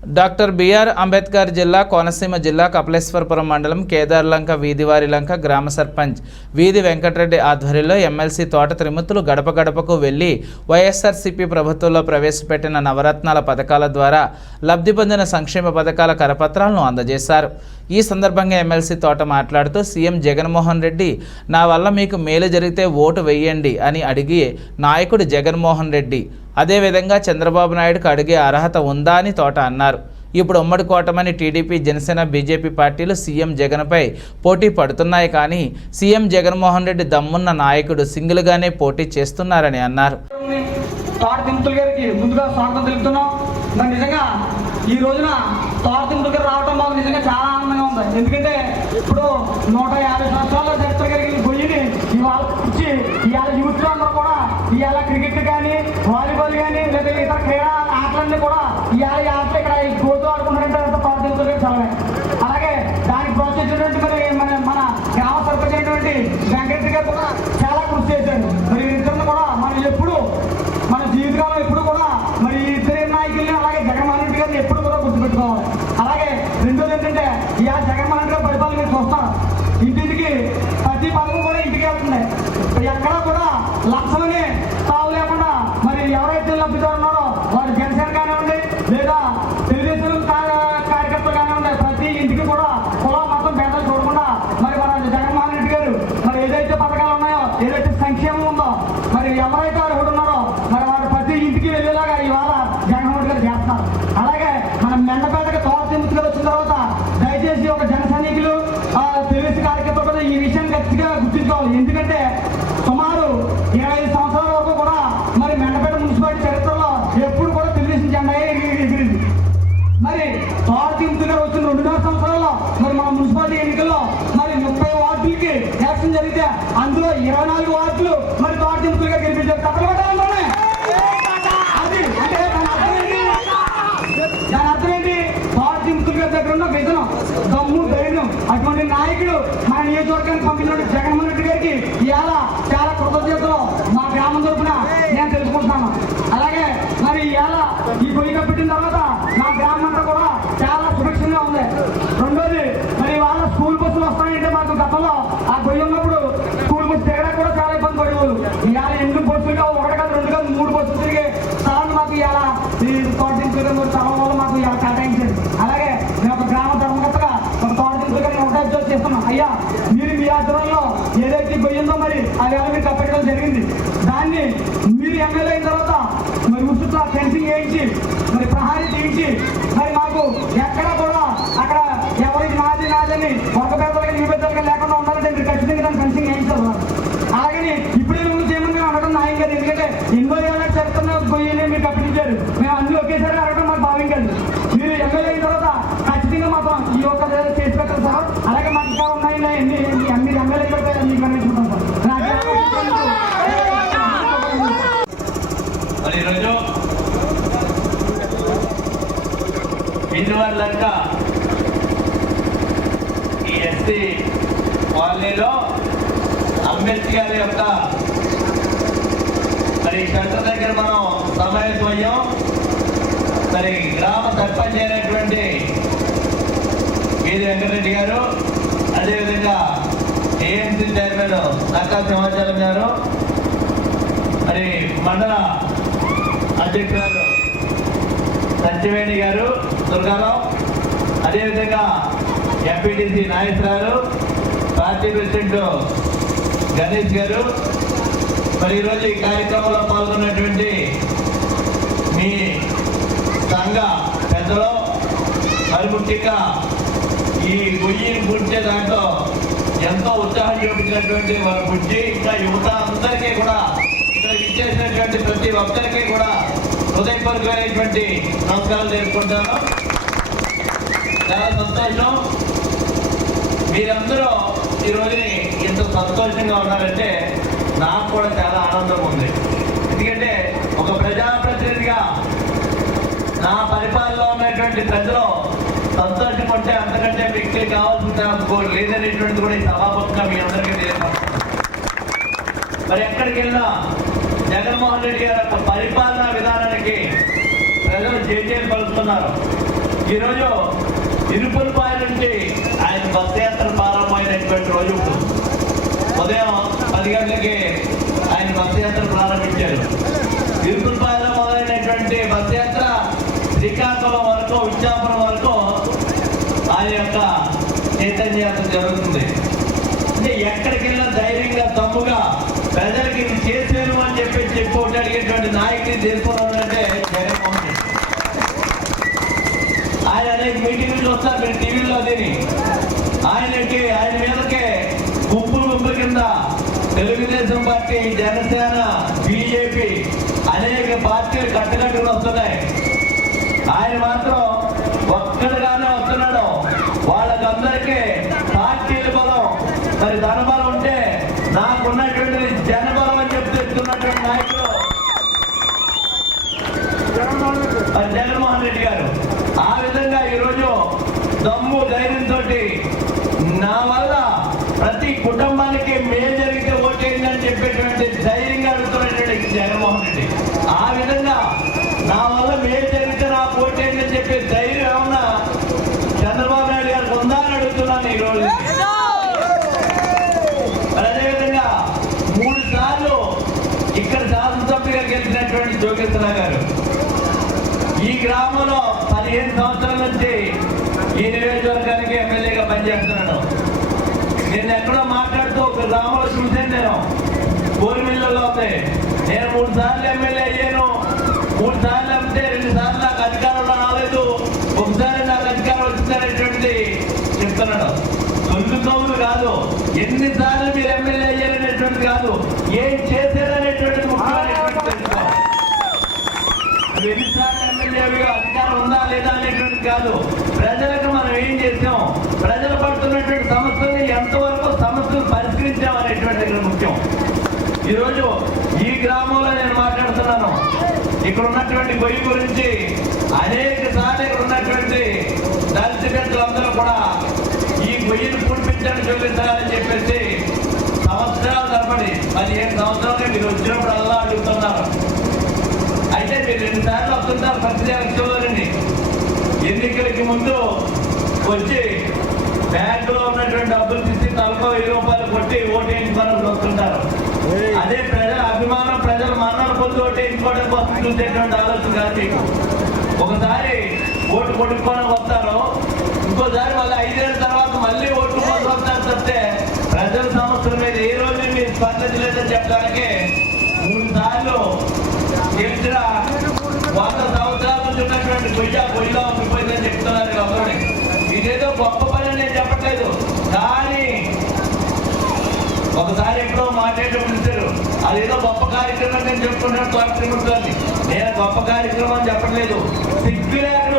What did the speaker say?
Doctor BR Ambedkar జిల్లా కోనసీమ జిల్లా కపిలేశ్వరపురం మండలం కేదార్లంక వీధివారి లంక గ్రామ సర్పంచ్ వీధి వెంకటరెడ్డి ఆధ్వర్యంలో ఎమ్మెల్సీ తోట త్రిమూర్తులు గడప గడపకు వెళ్ళి వైఎస్ఆర్సీపీ ప్రభుత్వంలో ప్రవేశపెట్టిన నవరత్నాల పథకాల ద్వారా లబ్ధి పొందిన సంక్షేమ పథకాల కరపత్రాలను అందజేశారు. ఈ సందర్భంగా ఎమ్మెల్సీ తోట మాట్లాడుతూ సీఎం జగన్మోహన్ రెడ్డి నా వల్ల మీకు మేలు జరిగితే ఓటు వేయండి అని అడిగి నాయకుడు జగన్మోహన్ రెడ్డి అదేవిధంగా చంద్రబాబు నాయుడుకు అడిగే అర్హత ఉందా అని తోట అన్నారు. ఇప్పుడు ఉమ్మడి కోటమని టీడీపీ జనసేన బీజేపీ పార్టీలు సీఎం జగన్పై పోటీ పడుతున్నాయి కానీ సీఎం జగన్మోహన్ రెడ్డి దమ్మున్న నాయకుడు సింగిల్గానే పోటీ చేస్తున్నారని అన్నారు. గారికి ముందుగా స్వాగతం తెలుపుతున్నాం. నిజంగా ఈ రోజున తోట దగ్గర రావడం మాకు నిజంగా చాలా ఆనందంగా ఉంది. ఎందుకంటే ఇప్పుడు నూట యాభై సంవత్సరాల చరిత్ర కలిగిన గొయ్యిని ఇవాళ ఇచ్చి ఇవాళ యూత్ అందరూ కూడా ఇవాళ క్రికెట్ కానీ వాలీబాల్ కానీ లేదా ఇతర క్రీడా ఆటలన్నీ కూడా ఇవాళ ఈ ఆటలు ఇక్కడ ఈ గోతు ఆడుకుంటారంటే అంత తోట అలాగే దానికి ప్రోత్సహించినటువంటి మన మన గ్రామ సర్పంచ్ అయినటువంటి వెంకటరెడ్డి గారు కూడా చాలా కృషి చేశారు మరి ఇద్దరు కూడా మనం ఎప్పుడు మన జీవితకాలం ఎప్పుడు కూడా మరి ఈ ఇద్దరు నాయకుల్ని అలాగే జగన్మోహన్ రెడ్డి గారిని ఎప్పుడు కూడా గుర్తుపెట్టుకోవాలి అలాగే రెండోది ఏంటంటే ఈ ఆ జగన్మోహన్ రెడ్డి గారి పరిపాలన మీరు చూస్తారు ఇంటింటికి ప్రతి పథకం కూడా ఇంటికి వెళ్తున్నాయి ఎక్కడ కూడా లక్షలని తావు లేకుండా మరి ఎవరైతే లబ్ధిదారు ఉన్నారో వారు జనసేన కానివ్వండి లేదా తెలుగుదేశం కార్యకర్తలు కానివ్వండి ప్రతి ఇంటికి కూడా కులం మొత్తం భేదాలు చూడకుండా మరి మన జగన్మోహన్ రెడ్డి గారు మరి ఏదైతే పథకాలు ఉన్నాయో ఏదైతే సంక్షేమం ఉందో మరి ఎవరైతే అర్హుడు ఉన్నారో మరి వారు ప్రతి ఇంటికి వెళ్ళేలాగా ఇవాళ జగన్మోహన్ రెడ్డి గారు చేస్తున్నారు అలాగే మన మెండపేటకి తోట తిమ్ముతులు వచ్చిన తర్వాత దయచేసి ఒక జన సైనికులు ఆ, తెలుగుదేశం కార్యకర్తలు కూడా ఈ విషయాన్ని గట్టిగా గుర్తించుకోవాలి ఎందుకంటే సుమారు ఇరవై ఐదు సంవత్సరాల వరకు కూడా మరి మెండపేట మున్సిపాలిటీ చరిత్రలో ఎప్పుడు కూడా తెలుగుదేశం జెండా ఎగిరింది. మరి తోట తిమ్ముతుగా వచ్చిన రెండున్నర సంవత్సరాల్లో మరి మన మున్సిపాలిటీ ఎన్నికల్లో మరి ముప్పై వార్డులకి ఎలక్షన్ జరిగితే అందులో ఇరవై నాలుగు వార్డులు మరి తోట తిమ్ముతులుగా గెలిపించారు తప్పలు కొట్టాలనుకోండి అది అంటే దాని అర్థం ఏంటి దాని అర్థం ఏంటి తోట తిమ్ముతులు గారి దగ్గర ఉన్న విధానం దమ్ము ధైర్యం అటువంటి నాయకుడు మన నియోజకవర్గానికి పంపిన జగన్మోహన్ రెడ్డి గారికి ఇవాళ చాలా కృతజ్ఞతలు మా గ్రామం తరపున నేను తెలుసుకుంటున్నాను అలాగే మరి ఇవాళ ఈ గొయ్యి కప్పెట్టిన తర్వాత నా గ్రామం అంతా కూడా చాలా సురక్షంగా ఉంది రెండోది మరి ఇవాళ స్కూల్ బస్సులు వస్తాయంటే మాకు గతంలో ఆ గొయ్యి ఉన్నప్పుడు స్కూల్ బస్సు తిరగడానికి కూడా చాలా ఇబ్బంది పడేవాళ్ళు ఇవాళ ఎన్ని బస్సులు కావు ఒకటి కాదు రెండు కాదు మూడు బస్సులు తిరిగే స్థలాన్ని మాకు ఇవాళ ఈ తోట దింపుగా మూడు స్థలం వల్ల మాకు ఇవాళ కేటాయించారు అలాగే మేము ఒక గ్రామ ధర్మకర్తగా ఒక తోట దింపుగా మేము ఒకటే ఉద్యోగం చేస్తున్నాం అయ్యా మీరు మీ ఆధ్వర్యంలో ఏదైతే గొయ్యిందో మరి అది ఎలా మీరు కప్పెట్టడం జరిగింది దాన్ని మీరు ఎమ్మెల్యే అయిన తర్వాత మరి ఉచిత ఫెన్సింగ్ వేయించి మరి ప్రహారీ చేయించి మరి మాకు ఎక్కడ కూడా అక్కడ ఎవరికి నాది నాదని ఒక పేదలకి ఈ పెద్దలకి లేకుండా ఉండాలంటే మీరు ఖచ్చితంగా దాన్ని ఫెన్సింగ్ వేయించారు అలాగని ఇప్పుడే నువ్వు చేయమని అనడం అడగడం న్యాయం కాదు. ఎందుకంటే ఎన్నో ఏళ్ళ చరిత్రలో పోయిన మీరు కప్పించారు మేము అన్ని ఒకేసారి అడగడం మాకు భావ్యం కాదు మీరు ఎమ్మెల్యే అయిన తర్వాత ఖచ్చితంగా మాకు ఈ ఒక్క చేసి పెట్టారు సార్ అలాగే మాకు ఇంకా ఉన్నాయి ఎన్ని ఎన్ని- అన్ని ఎమ్మెల్యే పెడితే మీకు అనుకుంటాం సార్ నాకు మరి ఈరోజు ఇందువల్లంక ఈ ఎస్సీ కాలనీలో అంబేద్కర్ యొక్క మరి షట్టర్ దగ్గర మనం సమావేశమయ్యాం మరి గ్రామ సర్పంచ్ అయినటువంటి వీరి వెంకటరెడ్డి గారు అదేవిధంగా ఏఎంసీ చైర్మన్ నక్కా సింహాచలం గారు మరి మండల అధ్యక్షురాలు సత్యవేణి గారు దుర్గారావు. అదేవిధంగా ఎంపీటీసీ నాయకురాలు పార్టీ ప్రెసిడెంట్ గణేష్ గారు. మరి ఈరోజు ఈ కార్యక్రమంలో పాల్గొన్నటువంటి మీ సంఘ పెద్దలు మరి ముఖ్యంగా ఈ గొయ్యిని పూడ్చే దాంట్లో ఎంతో ఉత్సాహం చూపించినటువంటి వారి బుద్ధి ఇంకా యువత అందరికీ కూడా ఇక్కడ ఇచ్చేసినటువంటి ప్రతి ఒక్కరికి కూడా హృదయపూర్వకమైనటువంటి నమస్కారాలు తెలుపుకుంటాను చాలా సంతోషం. మీరందరూ ఈ రోజుని ఇంత సంతోషంగా ఉన్నారంటే నాకు కూడా చాలా ఆనందం ఉంది. ఎందుకంటే ఒక ప్రజాప్రతినిధిగా నా పరిపాలనలో ఉన్నటువంటి ప్రజలు సంతోషపడితే అంతకంటే వ్యక్తి కావాల్సిన నాకు లేదనేటువంటిది కూడా ఈ సభాపక్షంగా మీ అందరికీ తెలియదు మరి ఎక్కడికి వెళ్ళినా జగన్మోహన్ రెడ్డి గారి యొక్క పరిపాలనా విధానానికి ప్రజలు జేజేలు పలుకుతున్నారు. ఈరోజు ఇరుపులపాయ నుంచి ఆయన బస్ యాత్ర ప్రారంభమైనటువంటి రోజు ఉదయం పది గంటలకి ఆయన బస్ యాత్ర ప్రారంభించారు ఇరుపులపాయలో మొదలైనటువంటి బస్ యాత్ర శ్రీకాకుళం వరకు విద్యాపురం వరకు ఆయన యొక్క చైతన్య యాత్ర జరుగుతుంది. అంటే ఎక్కడికి వెళ్ళినా ధైర్యం ఐదు అనేక మీటింగ్లు చూస్తారు మీరు టీవీలో దీని ఆయనకి ఆయన మీదకే గుంపులు గుంపు కింద తెలుగుదేశం పార్టీ జనసేన బీజేపీ అనేక పార్టీలు కట్టకట్టుకుని వస్తున్నాయి. ఆయన మాత్రం ఒక్కడుగానే వస్తున్నాడు. వాళ్ళకందరికీ పార్టీల బలం. మరి ధనబలం ఉంటే నాకున్నటువంటి జనబలం అని చెప్తూ చెప్తున్నటువంటి నాయకులు మరి జగన్మోహన్ రెడ్డి గారు ఆ విధంగా ఈరోజు దమ్ము ధైర్యంతో నా వల్ల ప్రతి కుటుంబానికి మేలు జరిగితే ఓటేయండి చెప్పేటువంటి ధైర్యంగా అడుగుతున్నటువంటి జగన్మోహన్ రెడ్డి. ఆ విధంగా నా వల్ల మేలు జరిగితే నాకు ఓటేయండి అని చెప్పే ధైర్యం ఏమన్నా చంద్రబాబు నాయుడు గారికి ఉందా అని అడుగుతున్నాను ఈ రోజు అదేవిధంగా మూడు సార్లు ఇక్కడ శాసనసభ్యుగా గెలిచినటువంటి జోగేశ్వర గారు గ్రామంలో పదిహేను సంవత్సరాల నుంచి ఈ నియోజకవర్గానికి ఎమ్మెల్యేగా పనిచేస్తున్నాడు. నేను ఎక్కడో మాట్లాడుతూ ఒక గ్రామంలో చూశాను నేను. కోరిమిల్లలో ఉంది. నేను మూడు సార్లు ఎమ్మెల్యే అయ్యాను మూడు సార్లు అమ్మితే రెండు సార్లు నాకు అధికారంలో రాలేదు ఒకసారి నాకు అధికారం వచ్చిందనేటువంటిది చెప్తున్నాడు సొంత కవులు కాదు ఎన్నిసార్లు మీరు ఎమ్మెల్యే అయ్యారనేటువంటిది కాదు ఏం చేశారనేటువంటిది ముఖ్యమైనటువంటి తెలుసుకోవాలి ఎన్నిసార్లు ఎమ్మెల్యేగా అధికారం ఉందా లేదా అనేటువంటిది కాదు ప్రజలకు మనం ఏం చేసాం ప్రజలు పడుతున్నటువంటి సమస్యల్ని ఎంతవరకు సమస్యలు పరిష్కరించాం అనేటువంటిది ముఖ్యం ఈరోజు ఈ గ్రామంలో నేను మాట్లాడుతున్నాను. ఇక్కడ ఉన్నటువంటి గొయ్యి గురించి అనేక సార్లు ఇక్కడ ఉన్నటువంటి దళితులందరూ కూడా ఈ గొయ్యిని పూడిపించని చూపించాలని చెప్పేసి సంవత్సరాల తరబడి పదిహేను సంవత్సరాలుగా మీరు వచ్చినప్పుడు అల్లా అడుగుతున్నారు. అయితే మీరు రెండు సార్లు వస్తుంటారు ప్రతి ఎన్నికలకి ముందు వచ్చి బ్యాంకులో ఉన్నటువంటి డబ్బులు తీసి తలకో వెయ్యి రూపాయలు కొట్టి ఓటేయించుకోవడానికి వస్తుంటారు. అదే ప్రజల అభిమానం ప్రజల మన్నలు పొంది ఓటేయించుకోవడం కోసం చూసేటువంటి ఆలోచన కాదు మీకు. ఒకసారి ఓటు కొట్టుకోవడానికి వస్తారు. ఇంకోసారి మళ్ళీ ఐదేళ్ళ తర్వాత మళ్ళీ ఓటు కోసం వస్తారు తప్పితే ప్రజల సమస్యల మీద ఏ రోజు మీరు స్పందించలేదని చెప్పడానికి మూడు సార్లు గెలిచిన వంద సంవత్సరాల నుంచి ఉన్నటువంటి గొయ్య గొయ్యలో ఉండిపోయిందని చెప్తున్నారు కాబట్టి ఇదేదో గొప్ప పని అని కానీ ఒకసారి ఎప్పుడో మాట్లాడేటప్పుడు ఇచ్చారు అదేదో గొప్ప కార్యక్రమం నేను చెప్తున్నాను కార్యక్రమంతోని నేను గొప్ప కార్యక్రమం అని చెప్పట్లేదు. సిగ్గు లేక